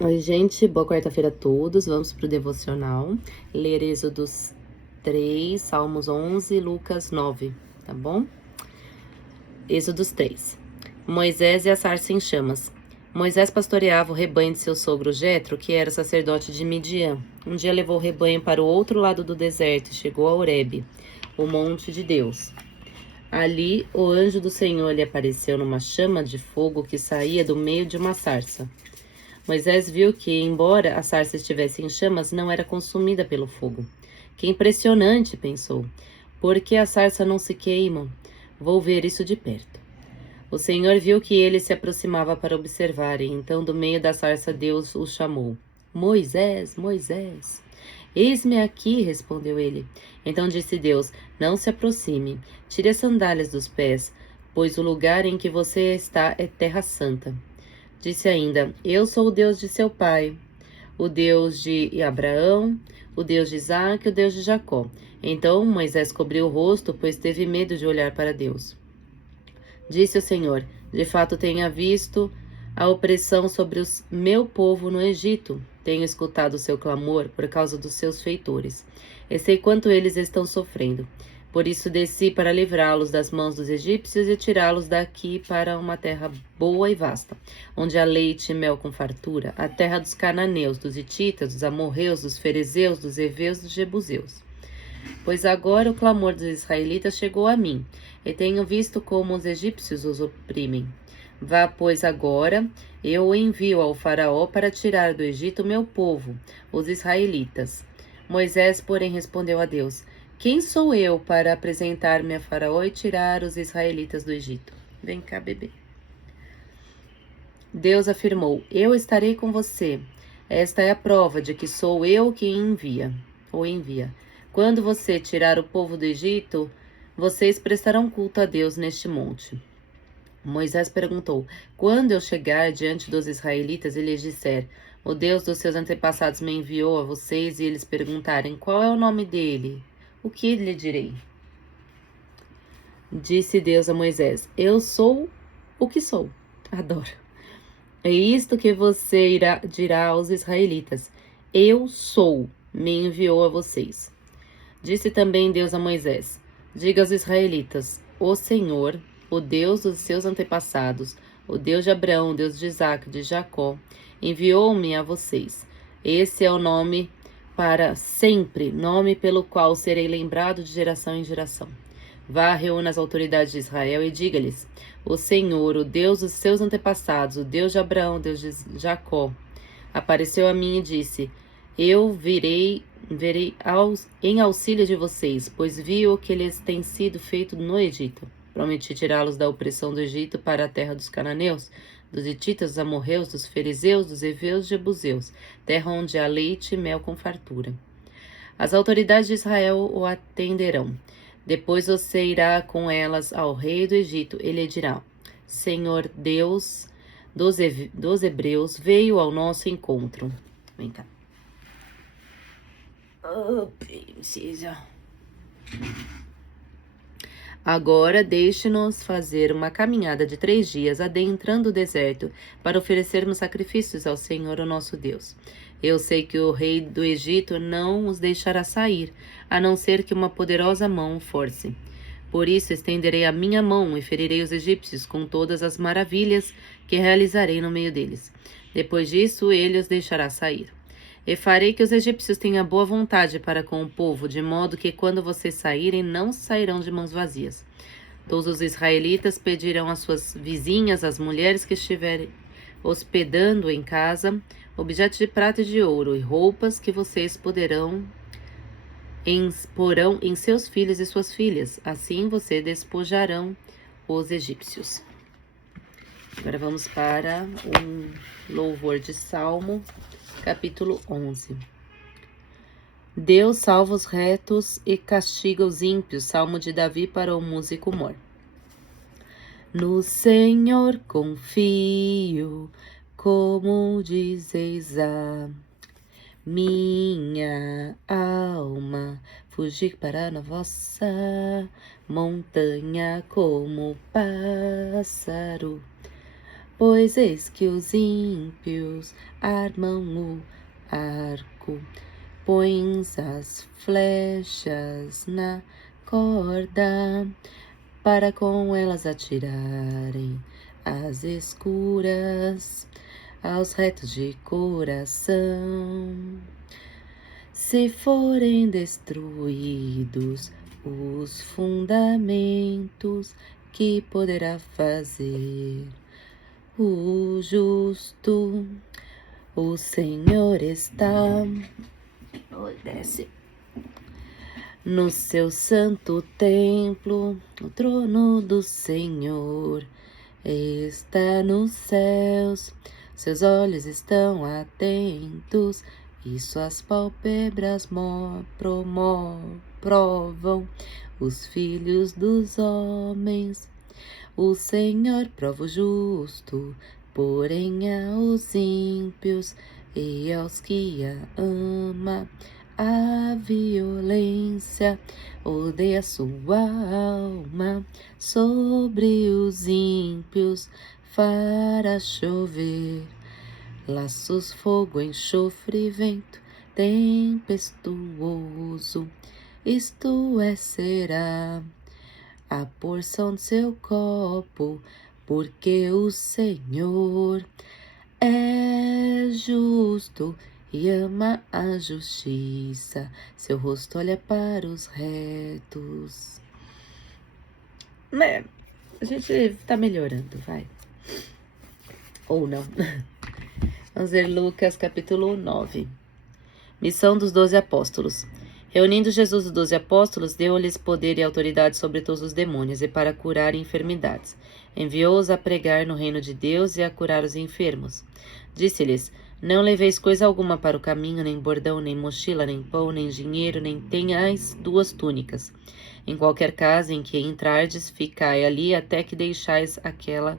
Oi, gente, boa quarta-feira a todos. Vamos para o devocional. Ler Êxodos 3, Salmos 11, Lucas 9, tá bom? Êxodos 3. Moisés e a sarça em chamas. Moisés pastoreava o rebanho de seu sogro Jetro, que era sacerdote de Midian. Um dia levou o rebanho para o outro lado do deserto e chegou a Horebe, o monte de Deus. Ali, o anjo do Senhor lhe apareceu numa chama de fogo que saía do meio de uma sarça. Moisés viu que, embora a sarça estivesse em chamas, não era consumida pelo fogo. Que impressionante, pensou. Por que a sarça não se queima? Vou ver isso de perto. O Senhor viu que ele se aproximava para observar, e então do meio da sarça Deus o chamou. Moisés, Moisés. Eis-me aqui, respondeu ele. Então disse Deus, não se aproxime, tire as sandálias dos pés, pois o lugar em que você está é terra santa. Disse ainda, eu sou o Deus de seu pai, o Deus de Abraão, o Deus de Isaque, o Deus de Jacó. Então Moisés cobriu o rosto, pois teve medo de olhar para Deus. Disse o Senhor, de fato tenha visto a opressão sobre o meu povo no Egito. Tenho escutado o seu clamor por causa dos seus feitores. E sei quanto eles estão sofrendo. Por isso desci para livrá-los das mãos dos egípcios e tirá-los daqui para uma terra boa e vasta, onde há leite e mel com fartura, a terra dos cananeus, dos hititas, dos amorreus, dos ferezeus, dos heveus, dos jebuseus. Pois agora o clamor dos israelitas chegou a mim, e tenho visto como os egípcios os oprimem. Vá, pois, agora, eu o envio ao faraó para tirar do Egito meu povo, os israelitas. Moisés, porém, respondeu a Deus, quem sou eu para apresentar-me a faraó e tirar os israelitas do Egito? Vem cá, bebê. Deus afirmou, eu estarei com você. Esta é a prova de que sou eu quem envia. Quando você tirar o povo do Egito, vocês prestarão culto a Deus neste monte. Moisés perguntou, quando eu chegar diante dos israelitas e lhes disser, o Deus dos seus antepassados me enviou a vocês e eles perguntarem, qual é o nome dele? O que lhe direi? Disse Deus a Moisés, eu sou o que sou. Adoro. É isto que você dirá aos israelitas, eu sou, me enviou a vocês. Disse também Deus a Moisés, diga aos israelitas, o Senhor, o Deus dos seus antepassados, o Deus de Abraão, o Deus de Isaque, de Jacó, enviou-me a vocês. Esse é o nome para sempre, nome pelo qual serei lembrado de geração em geração. Vá, reúna as autoridades de Israel e diga-lhes, o Senhor, o Deus dos seus antepassados, o Deus de Abraão, o Deus de Jacó, apareceu a mim e disse, eu verei em auxílio de vocês, pois vi o que lhes tem sido feito no Egito. Prometi tirá-los da opressão do Egito para a terra dos cananeus, dos hititas, dos amorreus, dos ferezeus, dos heveus e jebuseus, terra onde há leite e mel com fartura. As autoridades de Israel o atenderão. Depois você irá com elas ao rei do Egito. Ele dirá, Senhor Deus dos hebreus veio ao nosso encontro. Vem cá. Oh, princesa. Agora deixe-nos fazer uma caminhada de 3 dias adentrando o deserto para oferecermos sacrifícios ao Senhor, o nosso Deus. Eu sei que o rei do Egito não os deixará sair, a não ser que uma poderosa mão o force. Por isso estenderei a minha mão e ferirei os egípcios com todas as maravilhas que realizarei no meio deles. Depois disso, ele os deixará sair. E farei que os egípcios tenham boa vontade para com o povo, de modo que quando vocês saírem, não sairão de mãos vazias. Todos os israelitas pedirão às suas vizinhas, às mulheres que estiverem hospedando em casa, objetos de prata e de ouro e roupas que vocês porão em seus filhos e suas filhas. Assim vocês despojarão os egípcios. Agora vamos para um louvor de Salmo, capítulo 11. Deus salva os retos e castiga os ímpios. Salmo de Davi para o músico mor. No Senhor confio, como dizeis a minha alma, fugir para na vossa montanha como pássaro. Pois eis que os ímpios armam o arco, põem as flechas na corda, para com elas atirarem as escuras aos retos de coração. Se forem destruídos os fundamentos, que poderá fazer o justo? O Senhor está desce no seu santo templo, o trono do Senhor está nos céus, seus olhos estão atentos e suas pálpebras provam os filhos dos homens. O Senhor prova o justo, porém aos ímpios e aos que a ama, a violência odeia sua alma. Sobre os ímpios fará chover laços, fogo, enxofre, vento tempestuoso. Isto será a porção de seu copo, porque o Senhor é justo e ama a justiça, seu rosto olha para os retos. A gente tá melhorando, vai. Ou não. Vamos ver Lucas capítulo 9. Missão dos 12 apóstolos. Reunindo Jesus os 12 apóstolos, deu-lhes poder e autoridade sobre todos os demônios e para curar enfermidades. Enviou-os a pregar no reino de Deus e a curar os enfermos. Disse-lhes: não leveis coisa alguma para o caminho, nem bordão, nem mochila, nem pão, nem dinheiro, nem tenhais 2 túnicas. Em qualquer casa em que entrardes, ficai ali até que deixais aquela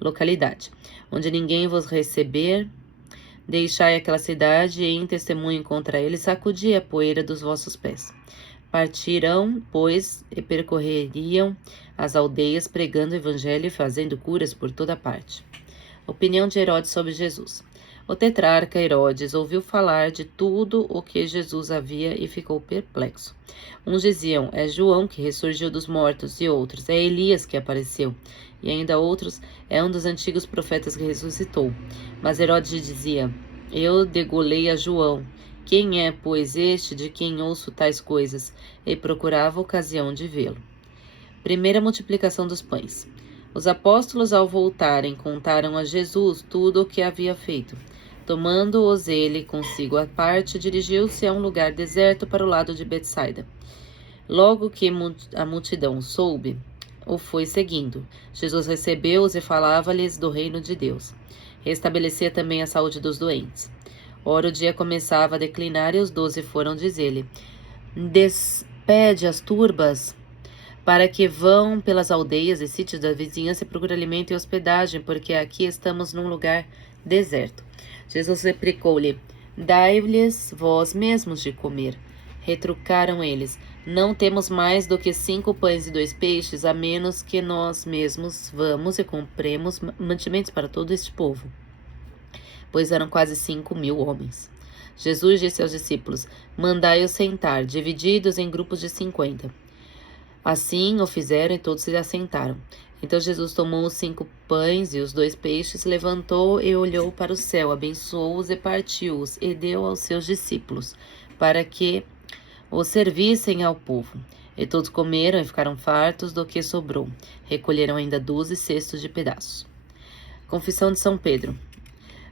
localidade. Onde ninguém vos receber, deixai aquela cidade e em testemunho contra eles sacudi a poeira dos vossos pés. Partirão, pois, e percorreriam as aldeias pregando o evangelho e fazendo curas por toda parte. Opinião de Herodes sobre Jesus. O tetrarca Herodes ouviu falar de tudo o que Jesus havia e ficou perplexo. Uns diziam: é João que ressurgiu dos mortos, e outros: é Elias que apareceu, e ainda outros: é um dos antigos profetas que ressuscitou. Mas Herodes dizia: eu degolei a João. Quem é, pois, este de quem ouço tais coisas? E procurava ocasião de vê-lo. Primeira multiplicação dos pães. Os apóstolos, ao voltarem, contaram a Jesus tudo o que havia feito. Tomando-os ele consigo à parte, dirigiu-se a um lugar deserto para o lado de Betsaida. Logo que a multidão soube, o foi seguindo. Jesus recebeu-os e falava-lhes do reino de Deus. Restabelecia também a saúde dos doentes. Ora, o dia começava a declinar e os 12 foram dizer-lhe: despede as turbas, para que vão pelas aldeias e sítios da vizinhança e procure alimento e hospedagem, porque aqui estamos num lugar deserto. Jesus replicou-lhe: dai-lhes vós mesmos de comer. Retrucaram eles: não temos mais do que 5 pães e 2 peixes, a menos que nós mesmos vamos e compremos mantimentos para todo este povo. Pois eram quase 5.000 homens. Jesus disse aos discípulos: mandai-os sentar, divididos em grupos de 50. Assim o fizeram e todos se assentaram. Então Jesus tomou os 5 pães e os 2 peixes, levantou e olhou para o céu, abençoou-os e partiu-os, e deu aos seus discípulos, para que os servissem ao povo. E todos comeram e ficaram fartos do que sobrou. Recolheram ainda 12 cestos de pedaços. Confissão de São Pedro.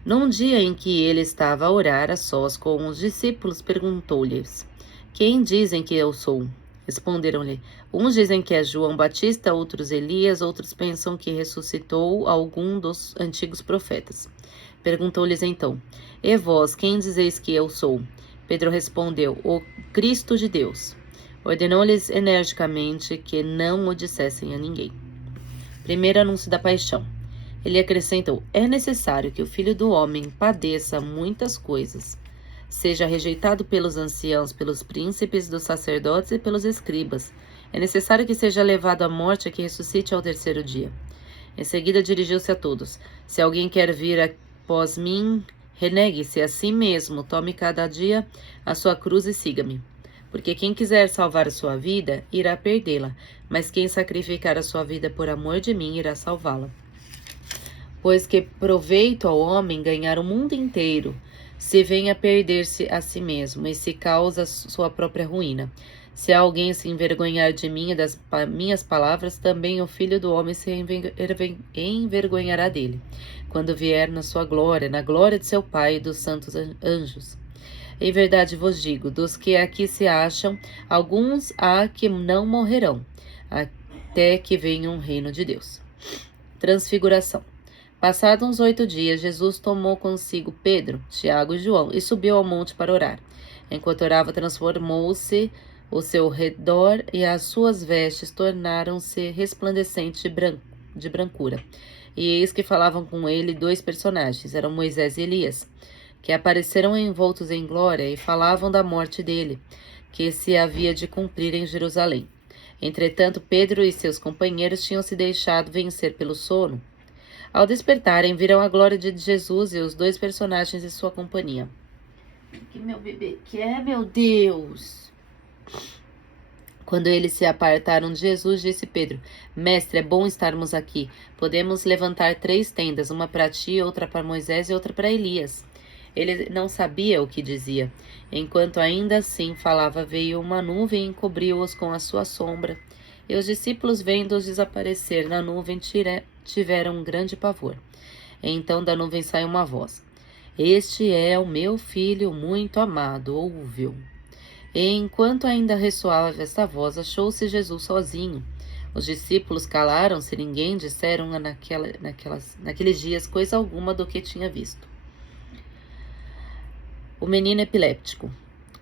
Num dia em que ele estava a orar a sós com os discípulos, perguntou-lhes: quem dizem que eu sou? Responderam-lhe: uns dizem que é João Batista, outros Elias, outros pensam que ressuscitou algum dos antigos profetas. Perguntou-lhes então: e vós, quem dizeis que eu sou? Pedro respondeu: o Cristo de Deus. Ordenou-lhes energicamente que não o dissessem a ninguém. Primeiro anúncio da paixão. Ele acrescentou: é necessário que o Filho do Homem padeça muitas coisas, seja rejeitado pelos anciãos, pelos príncipes dos sacerdotes e pelos escribas. É necessário que seja levado à morte e que ressuscite ao 3º dia. Em seguida dirigiu-se a todos: Se alguém quer vir após mim, renegue-se a si mesmo, tome cada dia a sua cruz e siga-me. Porque quem quiser salvar a sua vida, irá perdê-la, mas quem sacrificar a sua vida por amor de mim, irá salvá-la. Pois que proveito ao homem ganhar o mundo inteiro, se vem a perder-se a si mesmo, e se causa sua própria ruína. Se alguém se envergonhar de mim e das minhas palavras, também o Filho do Homem se envergonhará dele, quando vier na sua glória, na glória de seu Pai e dos santos anjos. Em verdade vos digo, dos que aqui se acham, alguns há que não morrerão, até que venha o reino de Deus. Transfiguração. Passados uns 8 dias, Jesus tomou consigo Pedro, Tiago e João e subiu ao monte para orar. Enquanto orava, transformou-se o seu redor e as suas vestes tornaram-se resplandecentes de brancura. E eis que falavam com ele 2 personagens, eram Moisés e Elias, que apareceram envoltos em glória e falavam da morte dele, que se havia de cumprir em Jerusalém. Entretanto, Pedro e seus companheiros tinham se deixado vencer pelo sono. Ao despertarem, viram a glória de Jesus e os 2 personagens de sua companhia. O que meu bebê quer, meu Deus? Quando eles se apartaram de Jesus, disse Pedro: Mestre, é bom estarmos aqui. Podemos levantar 3 tendas, uma para ti, outra para Moisés e outra para Elias. Ele não sabia o que dizia. Enquanto ainda assim falava, veio uma nuvem e encobriu-os com a sua sombra. E os discípulos, vendo-os desaparecer na nuvem, tiveram um grande pavor. Então da nuvem saiu uma voz: Este é o meu filho muito amado, ouve-o. E enquanto ainda ressoava esta voz, achou-se Jesus sozinho. Os discípulos calaram-se, ninguém disseram naqueles dias coisa alguma do que tinha visto. O menino epiléptico.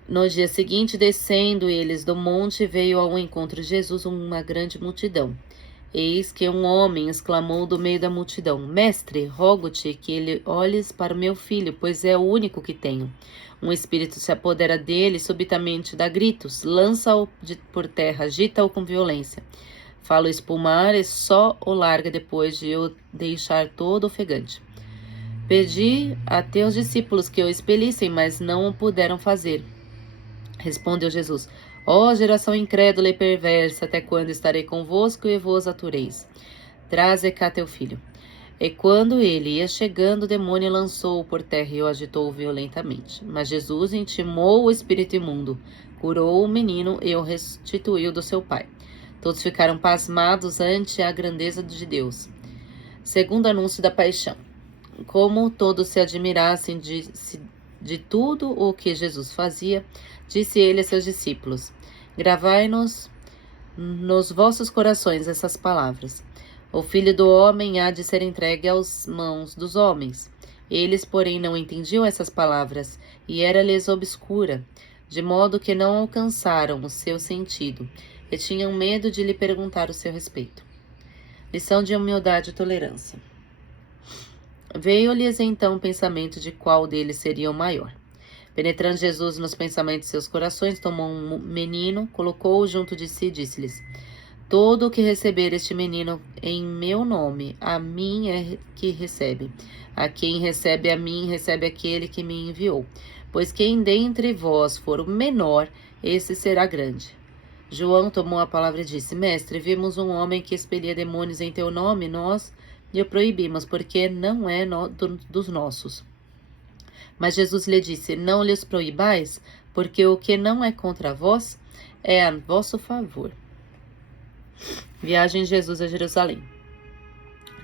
No dia seguinte, descendo eles do monte, veio ao encontro de Jesus uma grande multidão. Eis que um homem exclamou do meio da multidão: Mestre, rogo-te que ele olhes para o meu filho, pois é o único que tenho. Um espírito se apodera dele, subitamente dá gritos, lança-o por terra, agita-o com violência. Fala-o espumar e só o larga depois de o deixar todo ofegante. Pedi a teus discípulos que o expelissem, mas não o puderam fazer. Respondeu Jesus: Ó geração incrédula e perversa, até quando estarei convosco e vos atureis? Traze cá teu filho. E quando ele ia chegando, o demônio lançou-o por terra e o agitou violentamente. Mas Jesus intimou o espírito imundo, curou o menino e o restituiu do seu pai. Todos ficaram pasmados ante a grandeza de Deus. Segundo anúncio da paixão. Como todos se admirassem de tudo o que Jesus fazia, disse ele a seus discípulos: Gravai-nos nos vossos corações essas palavras. O Filho do Homem há de ser entregue às mãos dos homens. Eles, porém, não entendiam essas palavras, e era-lhes obscura, de modo que não alcançaram o seu sentido, e tinham medo de lhe perguntar o seu respeito. Lição de humildade e tolerância. Veio-lhes então o pensamento de qual deles seria o maior. Penetrando Jesus nos pensamentos de seus corações, tomou um menino, colocou-o junto de si e disse-lhes: Todo o que receber este menino em meu nome, a mim é que recebe. A quem recebe a mim, recebe aquele que me enviou. Pois quem dentre vós for o menor, esse será grande. João tomou a palavra e disse: Mestre, vimos um homem que expelia demônios em teu nome, nós lhe o proibimos, porque não é dos nossos. Mas Jesus lhe disse: Não lhes proibais, porque o que não é contra vós é a vosso favor. Viagem de Jesus a Jerusalém.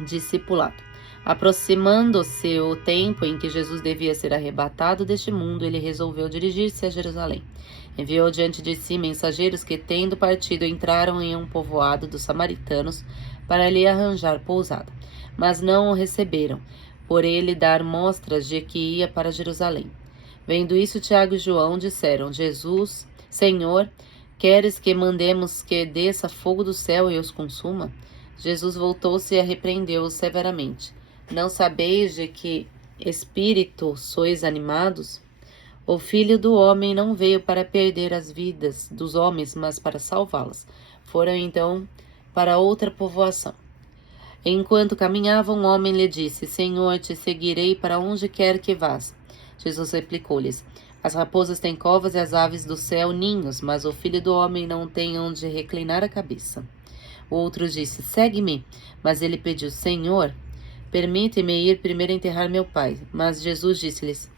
Discipulado. Aproximando-se o tempo em que Jesus devia ser arrebatado deste mundo, ele resolveu dirigir-se a Jerusalém. Enviou diante de si mensageiros que, tendo partido, entraram em um povoado dos samaritanos para lhe arranjar pousada. Mas não o receberam, por ele dar mostras de que ia para Jerusalém. Vendo isso, Tiago e João disseram: Jesus, Senhor, queres que mandemos que desça fogo do céu e os consuma? Jesus voltou-se e repreendeu-os severamente. Não sabeis de que espírito sois animados? O Filho do Homem não veio para perder as vidas dos homens, mas para salvá-las. Foram então para outra povoação. Enquanto caminhava, um homem lhe disse: Senhor, te seguirei para onde quer que vás. Jesus replicou-lhes: As raposas têm covas e as aves do céu ninhos, mas o Filho do Homem não tem onde reclinar a cabeça. O outro disse: Segue-me. Mas ele pediu: Senhor, permite-me ir primeiro enterrar meu pai. Mas Jesus disse-lhes: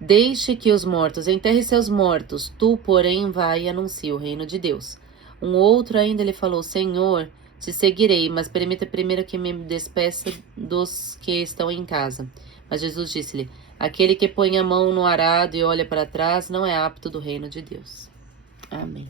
Deixe que os mortos enterrem seus mortos, tu, porém, vai e anuncia o reino de Deus. Um outro ainda lhe falou: Senhor, te seguirei, mas permita primeiro que me despeça dos que estão em casa. Mas Jesus disse-lhe: Aquele que põe a mão no arado e olha para trás não é apto do reino de Deus. Amém.